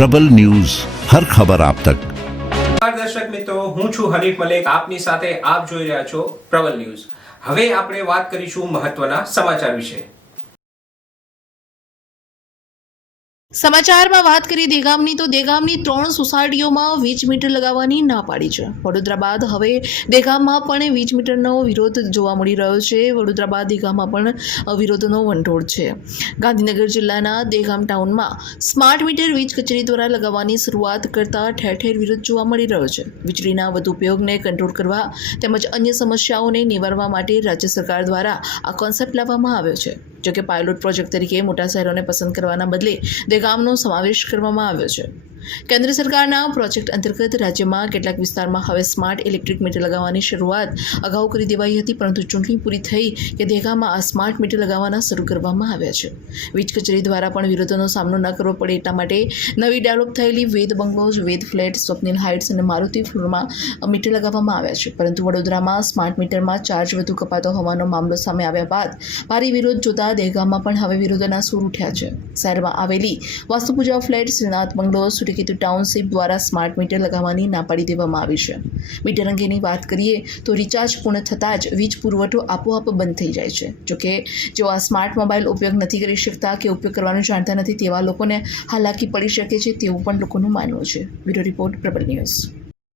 પ્રબલ news, હર ખબર આપ તક. દર્શક મિત્રો, હું છું હરીફ મલેક. આપની સાથે આપ જોઈ રહ્યા છો પ્રબલ ન્યૂઝ. હવે આપણે વાત કરીશું મહત્વના સમાચાર વિશે. સમાચારમાં વાત કરીએ દેગામની, તો દેગામની ત્રણ સોસાયટીઓમાં વીજ મીટર લગાવવાની ના પાડી છે. વડોદરા બાદ હવે દેગામમાં પણ વીજ મીટરનો વિરોધ જોવા મળી રહ્યો છે. વડોદરા બાદ દેગામમાં પણ વિરોધનો વંટોળ છે. ગાંધીનગર જિલ્લાના દેગામ ટાઉનમાં સ્માર્ટ મીટર વીજ કચેરી દ્વારા લગાવવાની શરૂઆત કરતા ઠેર ઠેર વિરોધ જોવા મળી રહ્યો છે. વીજળીના વધુ ઉપયોગને કંટ્રોલ કરવા તેમજ અન્ય સમસ્યાઓને નિવારવા માટે રાજ્ય સરકાર દ્વારા આ કોન્સેપ્ટ લાવવામાં આવ્યો છે. જોકે પાયલોટ પ્રોજેક્ટ તરીકે મોટા શહેરોને પસંદ કરવાના બદલે દેગામનો સમાવેશ કરવામાં આવ્યો છે. કેન્દ્ર સરકારના પ્રોજેક્ટ અંતર્ગત રાજ્યમાં કેટલાક વિસ્તારમાં હવે સ્માર્ટ ઇલેક્ટ્રિક મીટર લગાવવાની શરૂઆત અગાઉ કરી દેવાઈ હતી, પરંતુ ચૂંટણી પૂરી થઈ કે દેગામાં આ સ્માર્ટ મીટર લગાવવાના શરૂ કરવામાં આવ્યા છે. વીજ કચેરી દ્વારા પણ વિરોધોનો સામનો ન કરવો પડે એટલા માટે નવી ડેવલપ થયેલી Ved Bungalows, Ved Flat, Swapnil Heights અને મારુતિ ફ્લોરમાં મીટર લગાવવામાં આવ્યા છે. પરંતુ વડોદરામાં સ્માર્ટ મીટરમાં ચાર્જ વધુ કપાતો હોવાનો મામલો સામે આવ્યા બાદ ભારે વિરોધ જોતા દહેગામમાં પણ હવે વિરોધોના સૂર ઉઠ્યા છે. શહેરમાં આવેલી વાસ્તુપૂજા ફ્લેટ, શ્રીનાથ બંગલો સુટીકેતુ ટાઉનશીપ દ્વારા સ્માર્ટ મીટર લગાવવાની ના પાડી દેવામાં આવી છે. મીટર અંગેની વાત કરીએ તો રિચાર્જ પૂર્ણ થતાં જ વીજ પુરવઠો આપોઆપ બંધ થઈ જાય છે. જોકે, જેઓ આ સ્માર્ટ મોબાઈલ ઉપયોગ નથી કરી શકતા કે ઉપયોગ કરવાનું જાણતા નથી તેવા લોકોને હાલાકી પડી શકે છે તેવું પણ લોકોનું માનવું છે. Bureau report Prabal news.